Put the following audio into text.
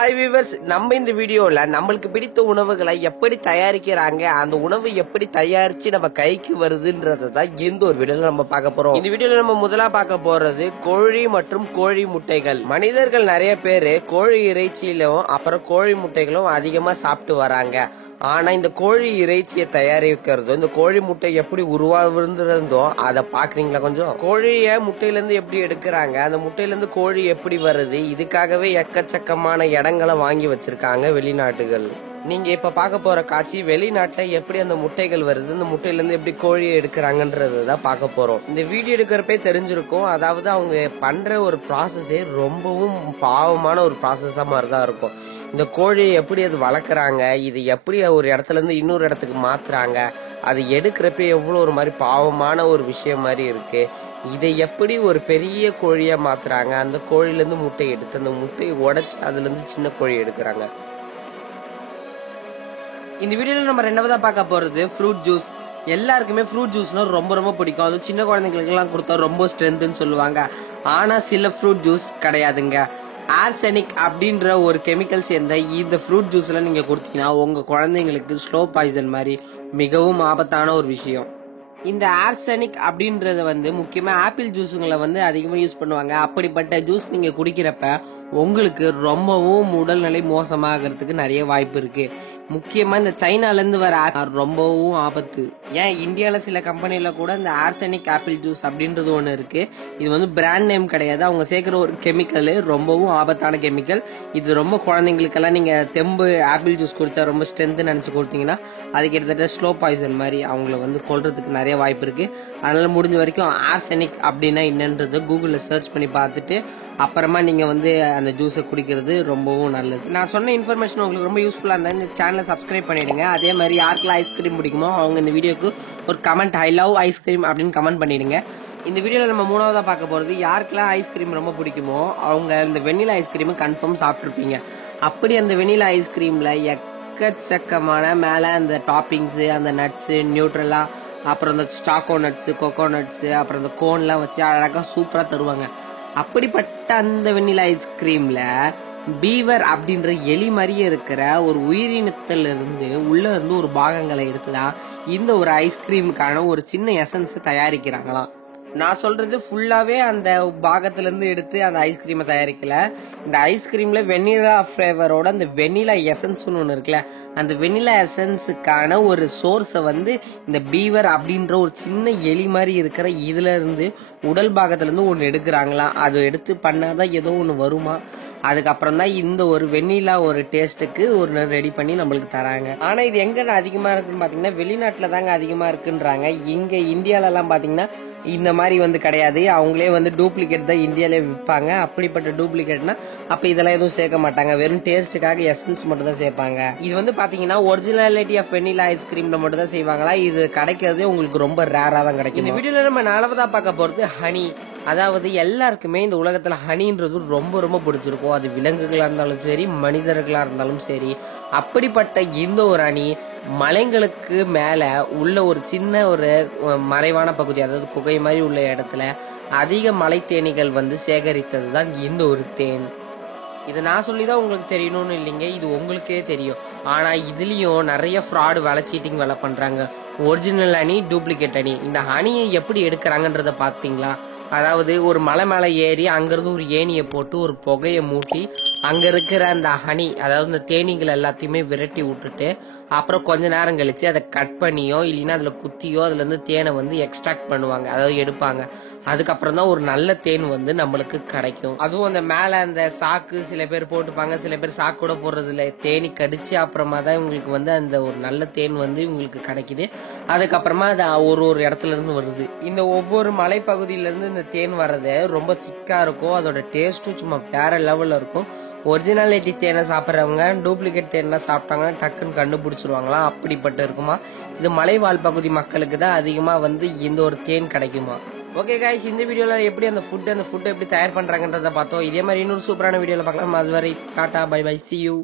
Hi viewers, நம்ம இந்த வீடியோல நம்மளுக்கு பிடித்த உணவுகளை எப்படி தயாரிக்கிறாங்க, அந்த உணவு எப்படி தயாரிச்சு நம்ம கைக்கு வருதுன்றத தான் இந்த ஒரு வீடியோல நம்ம பார்க்க போறோம். இந்த வீடியோல நம்ம முதலா பார்க்க போறது கோழி மற்றும் கோழி முட்டைகள். மனிதர்கள் நிறைய பேரு கோழி இறைச்சியிலும் அப்புறம் கோழி முட்டைகளும் அதிகமா சாப்பிட்டு வராங்க. ஆனா இந்த கோழி இறைச்சியை தயாரிக்கிறதும் இந்த கோழி முட்டை எப்படி உருவாகுறதோ அதை பாக்குறீங்களா? கொஞ்சம் கோழிய முட்டையில இருந்து எப்படி எடுக்கிறாங்க, அந்த முட்டையில இருந்து கோழி எப்படி வருது, இதுக்காகவே எக்கச்சக்கமான இடங்களை வாங்கி வச்சிருக்காங்க வெளிநாட்டுகள். நீங்க இப்ப பார்க்க போற காட்சி வெளிநாட்டுல எப்படி அந்த முட்டைகள் வருது, இந்த முட்டையில இருந்து எப்படி கோழியை எடுக்கிறாங்கன்றதான் பார்க்க போறோம். இந்த வீடியோ எடுக்கிறப்பே தெரிஞ்சிருக்கும். அதாவது அவங்க பண்ற ஒரு ப்ராசஸே ரொம்பவும் பாவமான ஒரு ப்ராசஸா மாதிரிதான் இருக்கும். இந்த கோழியை எப்படி அது வளர்க்குறாங்க, இது எப்படி ஒரு இடத்துல இருந்து இன்னொரு இடத்துக்கு மாத்துறாங்க, அது எடுக்கிறப்ப எவ்வளோ ஒரு மாதிரி பாவமான ஒரு விஷயம் மாதிரி இருக்கு. இதை எப்படி ஒரு பெரிய கோழியா மாத்துறாங்க, அந்த கோழிலேருந்து முட்டை எடுத்து அந்த முட்டையை உடைச்சு அதுல இருந்து சின்ன கோழி எடுக்கிறாங்க. இந்த வீடியோல நம்ம ரெண்டாவதா பார்க்க போறது ஃப்ரூட் ஜூஸ். எல்லாருக்குமே ஃப்ரூட் ஜூஸ்னா ரொம்ப ரொம்ப பிடிக்கும். அது சின்ன குழந்தைங்களுக்கு எல்லாம் கொடுத்தா ரொம்ப ஸ்ட்ரென்த்னு சொல்லுவாங்க. ஆனா சில ஃப்ரூட் ஜூஸ் கிடையாதுங்க. ஆர்செனிக் அப்படின்ற ஒரு கெமிக்கல் சேர்ந்த இந்த ஃப்ரூட் ஜூஸ்ல நீங்க கொடுத்தீங்கன்னா உங்க குழந்தைங்களுக்கு ஸ்லோ பாய்சன் மாதிரி மிகவும் ஆபத்தான ஒரு விஷயம். இந்த ஆர்செனிக் அப்படின்றத முக்கியமா ஆப்பிள் ஜூஸுங்களை அதிகமா யூஸ் பண்ணுவாங்க. அப்படிப்பட்ட ஜூஸ் நீங்க குடிக்கிறப்ப உங்களுக்கு ரொம்பவும் உடல்நிலை மோசமாகிறதுக்கு நிறைய வாய்ப்பு இருக்கு. முக்கியமா இந்த சைனால இருந்து வர ரொம்பவும் ஆபத்து. ஏன் இந்தியால சில கம்பெனில கூட இந்த ஆர்செனிக் ஆப்பிள் ஜூஸ் அப்படின்றது ஒண்ணு இருக்கு. இது பிராண்ட் நேம் கிடையாது. அவங்க சேர்க்கிற ஒரு கெமிக்கல் ரொம்பவும் ஆபத்தான கெமிக்கல். இது ரொம்ப குழந்தைங்களுக்கெல்லாம் நீங்க தெம்பு ஆப்பிள் ஜூஸ் குடிச்சா ரொம்ப ஸ்ட்ரென்த் நினைச்சு கொடுத்தீங்கன்னா அது கிட்டத்தட்ட ஸ்லோ பாய்சன் மாதிரி அவங்கள கொல்றதுக்கு நிறைய வாய்ப்பு இருக்கு. அதனால முடிஞ்ச வரைக்கும் ஆர்செனிக் அப்படின்னா என்னன்றது கூகுள்ல சர்ச் பண்ணி பார்த்துட்டு அப்புறமா நீங்க அந்த ஜூஸை குடிக்கிறது ரொம்பவும் நல்லது. நான் சொன்ன இன்ஃபர்மேஷன் உங்களுக்கு ரொம்ப யூஸ்ஃபுல்லா இருந்தா இந்த சேனலை சப்ஸ்கிரைப் பண்ணிடுங்க. அதே மாதிரி யாருக்கெல்லாம் ஐஸ்கிரீம் பிடிக்குமோ அவங்க இந்த வீடியோக்கு ஒரு கமெண்ட் ஐ லவ் ஐஸ்கிரீம் அப்படின்னு கமெண்ட் பண்ணிடுங்க. இந்த வீடியோல நம்ம மூணாவதா பார்க்க போறது யாருக்கெல்லாம் ஐஸ்கிரீம் ரொம்ப பிடிக்குமோ அவங்க இந்த வெண்ணிலா ஐஸ்கிரீம் கன்ஃபார்ம் சாப்பிட்டுருப்பீங்க. அப்படி அந்த வெண்ணிலா ஐஸ்கிரீம்ல எக்கச்சக்கமான மேல அந்த டாப்பிங்ஸ், அந்த நட்ஸ், நியூட்ரலா, அப்புறம் இந்த சாக்கோ நட்ஸ், கொக்கோ நட்ஸ், அப்புறம் இந்த கோன்லாம் வச்சு அழகா சூப்பரா தருவாங்க. அப்படிப்பட்ட அந்த வெண்ணிலா ஐஸ்கிரீம்ல பீவர் அப்படின்ற எலி மாதிரியே இருக்கிற ஒரு உயிரினத்துல இருந்து உள்ள இருந்து ஒரு பாகங்களை எடுத்துதான் இந்த ஒரு ஐஸ்கிரீமுக்கான ஒரு சின்ன எசன்ஸ் தயாரிக்கிறாங்களாம். நான் சொல்றது ஃபுல்லாவே அந்த பாகத்துல இருந்து எடுத்து அந்த ஐஸ்கிரீமை தயாரிக்கல. இந்த ஐஸ்கிரீம்ல வெண்ணிலா ஃபிளேவரோட அந்த வெண்ணிலா எசன்ஸ் ஒன்று இருக்குல்ல, அந்த வெண்ணிலா எசன்ஸுக்கான ஒரு சோர்ஸை இந்த பீவர் அப்படின்ற ஒரு சின்ன எலி மாதிரி இருக்கிற இதுல இருந்து உடல் பாகத்துல இருந்து ஒன்று எடுக்கிறாங்களாம். அது எடுத்து பண்ணாதான் ஏதோ ஒன்று வருமா. அதுக்கப்புறம் தான் இந்த ஒரு வெண்ணிலா ஒரு டேஸ்ட்டுக்கு ஒரு ரெடி பண்ணி நம்மளுக்கு தராங்க. ஆனா இது எங்க அதிகமா இருக்குன்னு பாத்தீங்கன்னா வெளிநாட்டுல தாங்க அதிகமா இருக்குன்றாங்க. இங்க இந்தியால எல்லாம் பாத்தீங்கன்னா இந்த மாதிரி கிடையாது. அவங்களே டூப்ளிகேட் தான் இந்தியாலே விற்பாங்க. அப்படிப்பட்ட டூப்ளிகேட்னா அப்ப இதெல்லாம் எதுவும் சேர்க்க மாட்டாங்க. வெறும் டேஸ்ட்டுக்காக எசன்ஸ் மட்டும் தான் சேர்ப்பாங்க. இது பாத்தீங்கன்னா ஒரிஜினாலிட்டி ஆஃப் வெண்ணிலா ஐஸ்கிரீம்ல மட்டும் தான் செய்வாங்களா. இது கிடைக்கிறதே உங்களுக்கு ரொம்ப ரேரா தான் கிடைக்கும். இந்த வீடியோல நம்ம நாலாவதா பார்க்க போறது ஹனி. அதாவது எல்லாருக்குமே இந்த உலகத்துல ஹனின்றது ரொம்ப ரொம்ப பிடிச்சிருக்கும். அது விலங்குகளா இருந்தாலும் சரி, மனிதர்களா இருந்தாலும் சரி. அப்படிப்பட்ட இந்த ஒரு ஹனி மலைங்களுக்கு மேல உள்ள ஒரு சின்ன ஒரு மறைவான பகுதி, அதாவது குகை மாதிரி உள்ள இடத்துல அதிக மலை தேனீகள் சேகரித்தது தான் இந்த ஒரு தேன். இதை நான் சொல்லிதான் உங்களுக்கு தெரியணும்னு இல்லைங்க, இது உங்களுக்கே தெரியும். ஆனா இதுலயும் நிறைய ஃப்ராடு வேலை, சீட்டிங் வேலை பண்றாங்க. Original honey, duplicate honey. இந்த ஹனியை எப்படி எடுக்கிறாங்கன்றத பாத்தீங்களா? அதாவது ஒரு மலை மேல ஏறி அங்கிருந்து ஒரு ஏணியை போட்டு ஒரு புகையை மூட்டி அங்க இருக்கிற அந்த ஹனி, அதாவது இந்த தேனீகள் எல்லாத்தையுமே விரட்டி விட்டுட்டு அப்புறம் கொஞ்ச நேரம் கழிச்சு அதை கட் பண்ணியோ இல்லைன்னா அதுல குத்தியோ அதுல இருந்து தேனை எக்ஸ்ட்ராக்ட் பண்ணுவாங்க, அதாவது எடுப்பாங்க. அதுக்கப்புறம் தான் ஒரு நல்ல தேன் நம்மளுக்கு கிடைக்கும். அதுவும் அந்த மேல அந்த சாக்கு சில பேர் போட்டுப்பாங்க, சில பேர் சாக்கு கூட போடுறது இல்லை. தேனி கடிச்சு அப்புறமா தான் உங்களுக்கு அந்த ஒரு நல்ல தேன் உங்களுக்கு கிடைக்குது. அதுக்கப்புறமா அது ஒரு இடத்துல இருந்து வருது. இந்த ஒவ்வொரு மலைப்பகுதியில இருந்து இந்த தேன் வர்றது ரொம்ப திக்கா இருக்கும். அதோட டேஸ்டும் சும்மா வேற லெவல்ல இருக்கும். ஒரிஜினாலிட்டி தேனை சாப்பிட்றவங்க டூப்ளிகேட் தேன்லாம் சாப்பிட்டாங்கன்னா டக்குன்னு கண்டுபிடிச்சிருவாங்களாம். அப்படிப்பட்டு இருக்குமா. இது மலைவாழ் பகுதி மக்களுக்கு தான் அதிகமா இந்த ஒரு தேன் கிடைக்குமா. ஓகே கைஸ், இந்த வீடியோல எப்படி அந்த ஃபுட் எப்படி தயார் பண்றாங்கன்றத பார்த்தோம். இதே மாதிரி இன்னொரு சூப்பரான வீடியோல பார்க்கலாம். அதுவரை tata, bye bye, see you.